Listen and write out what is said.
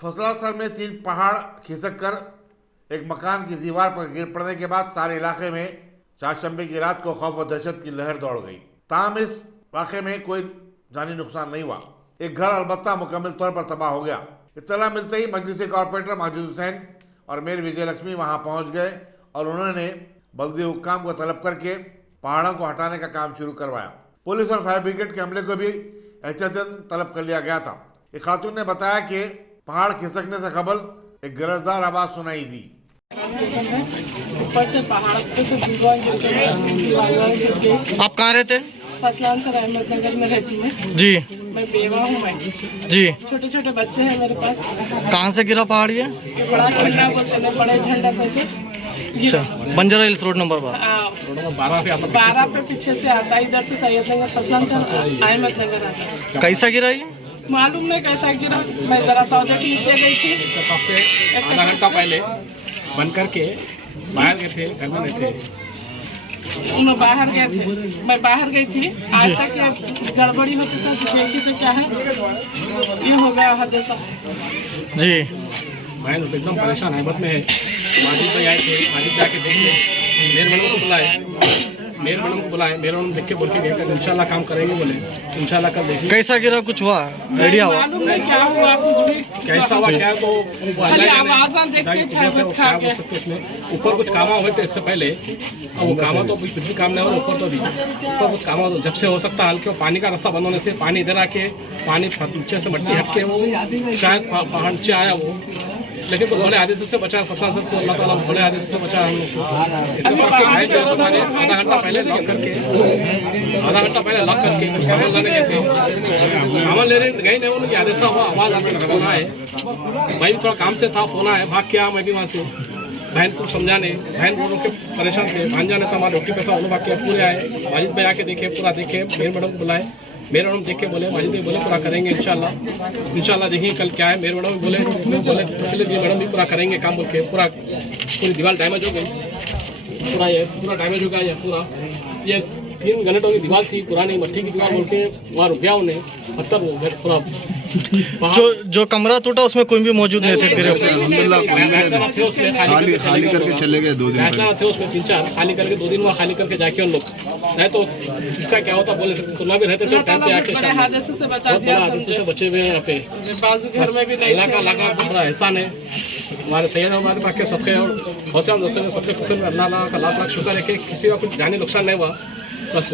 फसलासर में 3 पहाड़ खिसक कर एक मकान की दीवार पर गिर पड़ने के बाद सारे इलाके में चारशंबे की रात को खौफ व दहशत की लहर दौड़ गई। ताहम इस वाक़े में कोई जानी नुकसान नहीं हुआ। एक घर अलबत्ता मुकम्मल तौर पर तबाह हो गया। इत्तला मिलते ही मजलिस कॉर्पोरेटर माजिद हुसैन और मेयर विजयलक्ष्मी वहां पहुंच गए और उन्होंने बल्दी हुक्काम को तलब करके पहाड़ों को हटाने का काम शुरू करवाया। पुलिस और फायर ब्रिगेड के अमले को भी एहतियातन तलब कर लिया गया था। एक खातून ने बताया कि पहाड़ खिसकने से कबल एक गरजदार आवाज सुनाई दी। ऊपर से पहाड़ पे से दीवार गिर गई। आप कहाँ रहते? फर्स्टलांसर अहमदनगर में रहती हूँ जी। मैं बेवा हूँ। मैं जी। छोटे छोटे बच्चे हैं मेरे पास। कहाँ से गिरा पहाड़ ये? बड़ा झंडा बोलते हैं, बड़े झंडा पे से गिरा। अच्छा, बंजारा हिल्स रोड नंबर 12 पे पीछे से आता है, इधर से सैयदनगर फर्स्टलांसर अहमदनगर आता है। कैसा गिरा ये? मालूम नहीं कैसा गिरा। मैं जरा सौदे के नीचे गई थी, सबसे आधा घंटा पहले बंद करके बाहर गए थे, घर में नहीं थे। उन्हें बाहर गए थे, मैं बाहर गई थी। आज तक ये गड़बड़ी होती था, देखी तो क्या है ये हो गया हादसा। जी। मैं एकदम परेशान हालत में है। माजिद भाई आए थे, माजिद भाई आके देखे, मेयर मैडम को बुलाए, मेयर मैडम देख के बोल के गए इंशाल्लाह काम करेंगे, बोले इंशाल्लाह कल देखेंगे। कैसा गिरा, कुछ हुआ आइडिया हुआ? मालूम नहीं क्या हुआ, कुछ भी कैसा हुआ क्या तो खाली आवाज़ देख के छावत खा के। ऊपर कुछ कामा हुए थे इससे पहले, और वो कामा तो कुछ भी काम नहीं हो रहा। ऊपर तो भी ऊपर कुछ कामा जब से हो सकता है, हल्के पानी का रास्ता बंद होने से पानी इधर आके पानी नीचे से मट्टी हट के वो शायद पहाड़ नीचे आया वो, लेकिन तो बड़े आदेश से बचा। फसलांसर को अल्लाह ताला बड़े आदेश से बचा हम लोग को। आधा घंटा पहले लॉक करके कुछ सामान लाने गए थे, सामान लेने गए नहीं, उनकी आदेश हुआ आवाज़ आने लगा है। भाई थोड़ा काम से था, फोन आया, भाग के आया मैं भी वहाँ से बहन को समझाने। बहन वो लोग के परेशान थे, भांजा ने तो हमारे रोटी पे था, उन्होंने भाग के पूरे आए। माजिद भाई आके देखे, पूरा देखे, मेयर मैडम को बुलाए, मेयर मैडम देख के बोले माजिद भाई बोले पूरा करेंगे इंशाल्लाह देखिए कल क्या है। मेयर मैडम बोले इसलिए मैडम भी पूरा करेंगे काम बोल के। पूरी दीवार डैमेज हो गई, पूरा डैमेज हो गया। ये पूरा ये 3 घंटों की दीवार थी, पुरानी मट्टी की दीवार बोल के वहाँ रुक गया उन्हें, पत्थर वो घर पूरा। जो कमरा टूटा उसमें कोई भी मौजूद नहीं थे? खाली करके चले गए 2 दिन थे उसमें, 3-4 खाली करके 2 दिन वहाँ खाली करके जाके उन लोग, नहीं तो इसका क्या होता बोले सकते। तो भी रहते थे टाइम पे आके हादसे से बचे हुए यहाँ पे। बाजू घर में भी नहीं लगा बड़ा एहसान है हमारे सैयद हमारे पास के सदक़े और हौसला दस्ते सबके खुशी में अल्लाह का लाख शुक्र है कि किसी का कुछ जानी नुकसान नहीं हुआ। बस